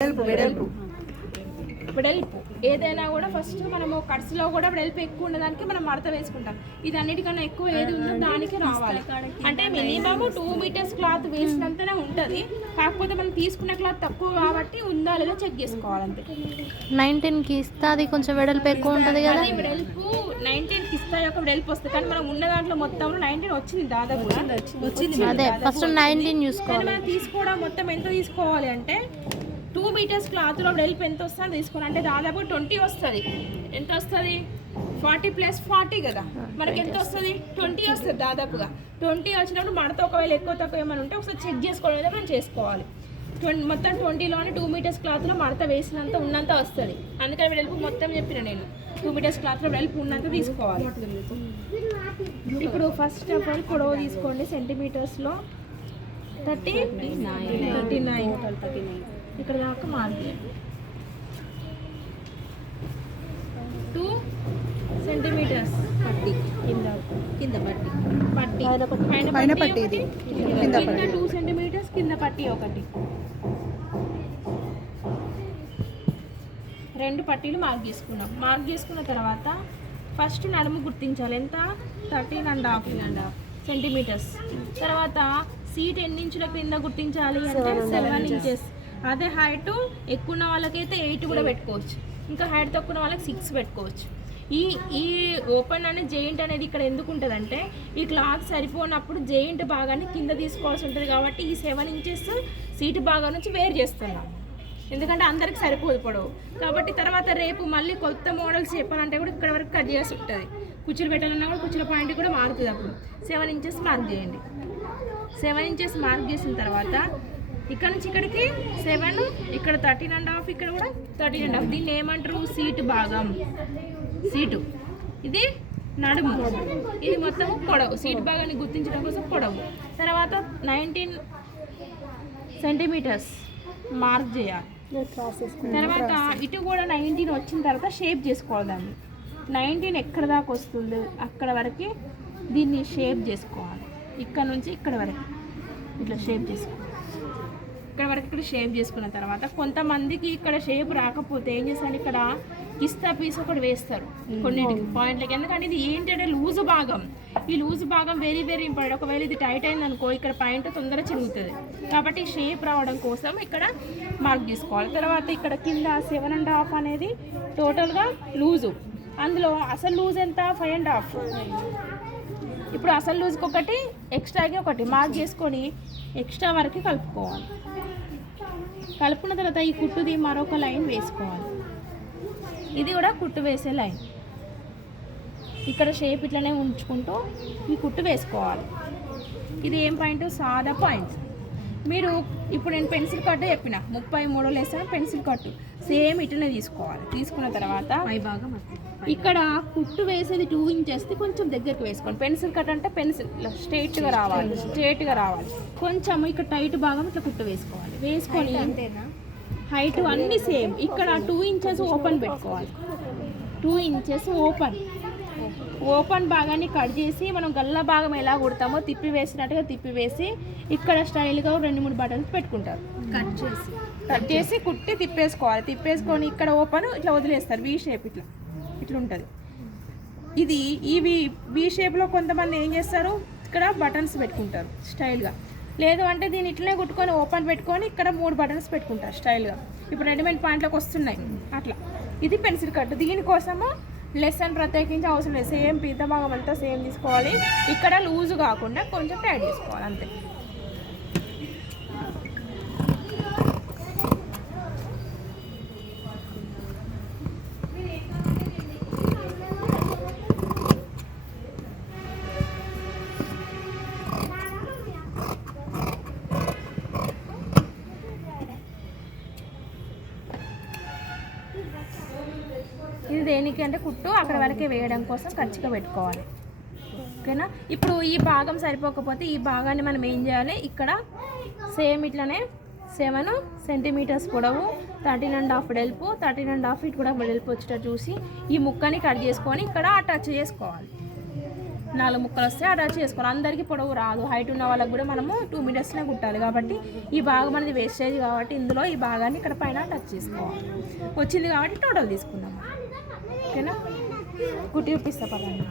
వెడల్పు ఏదైనా కూడా ఫస్ట్ మనము కట్స్లో కూడా వెడల్పు ఎక్కువ ఉండడానికి మనం మడత వేసుకుంటాం. ఇది అన్నిటికన్నా ఎక్కువ ఏది ఉందో దానికి రావాలి. అంటే మినిమమ్ 2 మీటర్స్ క్లాత్ వేసినంతనే ఉంటుంది. కాకపోతే మనం తీసుకున్న క్లాత్ తక్కువ కాబట్టి ఉందా లేదా చెక్ చేసుకోవాలి అంతే. 19కి ఇస్తా అది కొంచెం వెడల్పు ఎక్కువ ఉంటుంది కదా. వెడల్పు 19కి ఇస్తా యొక్క వెడల్పు వస్తుంది. కానీ మనం ఉన్న దాంట్లో మొత్తంలో 19 వచ్చింది దాదాపు వచ్చింది. అదే ఫస్ట్ 19 చూసుకోవాలి. మనం తీసుకోవడం మొత్తం ఎంత తీసుకోవాలి అంటే 2 మీటర్స్ క్లాత్లో వెడల్పు ఎంత వస్తుందో తీసుకోవాలి. అంటే దాదాపు 20 వస్తుంది. ఎంత వస్తుంది? 40 + 40 కదా. మనకి ఎంత వస్తుంది? 20 వస్తుంది దాదాపుగా. 20 వచ్చినప్పుడు మడత ఒకవేళ ఎక్కువ తక్కువ ఏమైనా ఉంటే ఒకసారి చెక్ చేసుకోవడం అయితే మనం చేసుకోవాలి. మొత్తం 20లోనే 2 మీటర్స్ క్లాత్లో మడత వేసినంత ఉన్నంత వస్తుంది. అందుకని వెడల్పు మొత్తం చెప్పిన నేను 2 మీటర్స్ క్లాత్లో వెడల్పు ఉన్నంత తీసుకోవాలి. ఇప్పుడు ఫస్ట్ ఆఫ్ ఆల్ పొడవు తీసుకోండి. సెంటీమీటర్స్లో 39 ఇక్కడ దాకా మార్క్ 2 సెంటీమీటర్స్ పట్టి కింద పట్టి పైన పట్టి ఇది కింద 2 సెంటీమీటర్స్ కింద పట్టి ఒకటి 2 పట్టీలు మార్క్ చేసుకున్నాం. మార్క్ చేసుకున్న తర్వాత ఫస్ట్ నడుము గుర్తించాలి. ఎంత? 13.5 సెంటీమీటర్స్. తర్వాత సీట్ ఎన్ని ఇంచుల క్రింద గుర్తించాలి అంటే 7 ఇంచెస్. అదే హైట్ ఎక్కువ ఉన్న వాళ్ళకైతే 8 కూడా పెట్టుకోవచ్చు. ఇంకా హైట్ తక్కువ ఉన్న వాళ్ళకి 6 పెట్టుకోవచ్చు. ఈ ఓపెన్ అనే జెయింట్ అనేది ఇక్కడ ఎందుకు ఉంటుందంటే ఈ క్లాత్ సరిపోనప్పుడు జెయింట్ భాగాన్ని కింద తీసుకోవాల్సి ఉంటుంది. కాబట్టి ఈ 7 ఇంచెస్ సీటు భాగం నుంచి వేరు చేస్తున్నాం. ఎందుకంటే అందరికి సరిపోదు పొడవు. కాబట్టి తర్వాత రేపు మళ్ళీ కొత్త మోడల్స్ చెప్పాలంటే కూడా ఇక్కడ వరకు కట్ చేసి ఉంటుంది. కుచ్చులు పెట్టాలన్నా కూడా కుచ్చుల పాయింట్ కూడా మారుతుంది. అప్పుడు 7 ఇంచెస్ మార్క్ చేయండి. 7 ఇంచెస్ మార్క్ చేసిన తర్వాత ఇక్కడ నుంచి ఇక్కడికి 7, ఇక్కడ 13.5, ఇక్కడ కూడా 13.5. దీన్ని ఏమంటారు? సీటు భాగం. సీటు ఇది నడుము, ఇది మొత్తం పొడవు. సీటు భాగాన్ని గుర్తించడం కోసం పొడవు. తర్వాత 19 సెంటీమీటర్స్ మార్క్ చేయాలి. తర్వాత ఇటు కూడా 19 వచ్చిన తర్వాత షేప్ చేసుకోవాలి. దాన్ని 19 ఎక్కడ దాకా వస్తుందో అక్కడ వరకు దీన్ని షేప్ చేసుకోవాలి. ఇక్కడ నుంచి ఇక్కడ వరకు ఇట్లా షేప్ చేసుకోవాలి. ఇక్కడ వరకు ఇక్కడ షేప్ చేసుకున్న తర్వాత కొంతమందికి ఇక్కడ షేప్ రాకపోతే ఏం చేస్తారు? ఇక్కడ కిస్తా పీస్ ఒకటి వేస్తారు కొన్నిటికి పాయింట్లకి. ఎందుకంటే ఇది ఏంటంటే లూజు భాగం. ఈ లూజు భాగం వెరీ వెరీ ఇంపార్టెంట్. ఒకవేళ ఇది టైట్ అయిందనుకో ఇక్కడ పాయింట్ తొందరగా చిరుగుతుంది. కాబట్టి షేప్ రావడం కోసం ఇక్కడ మార్క్ చేసుకోవాలి. తర్వాత ఇక్కడ కింద 7.5 అనేది టోటల్గా లూజు. అందులో అసలు లూజ్ ఎంత? 5.5. ఇప్పుడు అసలు లూజ్కి ఒకటి, ఎక్స్ట్రాకి ఒకటి మార్క్ చేసుకొని ఎక్స్ట్రా వరకు కలుపుకోవాలి. కలుపుకున్న తర్వాత ఈ కుట్టుది మరొక లైన్ వేసుకోవాలి. ఇది కూడా కుట్టు వేసే లైన్. ఇక్కడ షేప్ ఇట్లనే ఉంచుకుంటూ ఈ కుట్టు వేసుకోవాలి. ఇది ఏం పాయింట్? సాదా పాయింట్స్. మీరు ఇప్పుడు నేను పెన్సిల్ కట్ చెప్పిన 33 వేసాను పెన్సిల్ కట్టు. సేమ్ ఇట్లనే తీసుకోవాలి. తీసుకున్న తర్వాత ఇక్కడ కుట్టు వేసేది 2 ఇంచెస్ కొంచెం దగ్గరికి వేసుకోండి. పెన్సిల్ కట్ అంటే పెన్సిల్ స్ట్రైట్గా రావాలి. కొంచెం ఇక్కడ టైట్ భాగం ఇట్లా కుట్టు వేసుకోవాలి. వేసుకొని హైట్ అన్నీ సేమ్. ఇక్కడ 2 ఇంచెస్ ఓపెన్ పెట్టుకోవాలి. 2 ఇంచెస్ ఓపెన్ భాగాన్ని కట్ చేసి మనం గల్ల భాగం ఎలా కుడతామో తిప్పి వేసినట్టుగా తిప్పి వేసి ఇక్కడ స్టైల్గా 2-3 బటన్స్ పెట్టుకుంటారు. కట్ చేసి కుట్టి తిప్పేసుకోవాలి. తిప్పేసుకొని ఇక్కడ ఓపెన్ ఇట్లా వదిలేస్తారు. వీ షేప్ ఇట్లా ఉంటుంది. ఇది ఈ వీ షేప్లో కొంతమంది ఏం చేస్తారు? ఇక్కడ బటన్స్ పెట్టుకుంటారు స్టైల్గా. లేదు అంటే దీన్ని ఇట్లనే కుట్టుకొని ఓపెన్ పెట్టుకొని ఇక్కడ 3 బటన్స్ పెట్టుకుంటారు స్టైల్గా. ఇప్పుడు రెడీమేడ్ పాయింట్లోకి వస్తున్నాయి అట్లా. ఇది పెన్సిల్ కట్. దీనికోసము లెసన్ ప్రత్యేకించి అవసరం లేదు. సేమ్ పీత భాగం అంతా సేమ్ తీసుకోవాలి. ఇక్కడ లూజు కాకుండా కొంచెం టైట్ చేసుకోవాలి అంతే. ఇది దేనికి అంటే కుట్టు అక్కడ వరకే వేయడం కోసం ఖర్చుగా పెట్టుకోవాలి. ఓకేనా? ఇప్పుడు ఈ భాగం సరిపోకపోతే ఈ భాగాన్ని మనం ఏం చేయాలి? ఇక్కడ సేమ్ ఇట్లనే 7 సెంటీమీటర్స్ పొడవు, 13.5 వెడల్పు, 13.5 ఫీట్ కూడా వెడల్పు వచ్చేటట్టు చూసి ఈ ముక్కని కట్ చేసుకొని ఇక్కడ అటాచ్ చేసుకోవాలి. 4 ముక్కలు వస్తే అటాచ్ చేసుకోవాలి. అందరికీ పొడవు రాదు, హైట్ ఉన్న వాళ్ళకి కూడా మనము 2 మీటర్స్నే కుట్టాలి కాబట్టి ఈ భాగం అనేది వేస్టేజ్ కాబట్టి ఇందులో ఈ భాగాన్ని ఇక్కడ పైన టచ్ చేసుకోవాలి. వచ్చింది కాబట్టి టోటల్ తీసుకుందాం. ఓకేనా? కుట్టి చూపిస్తా పదండి.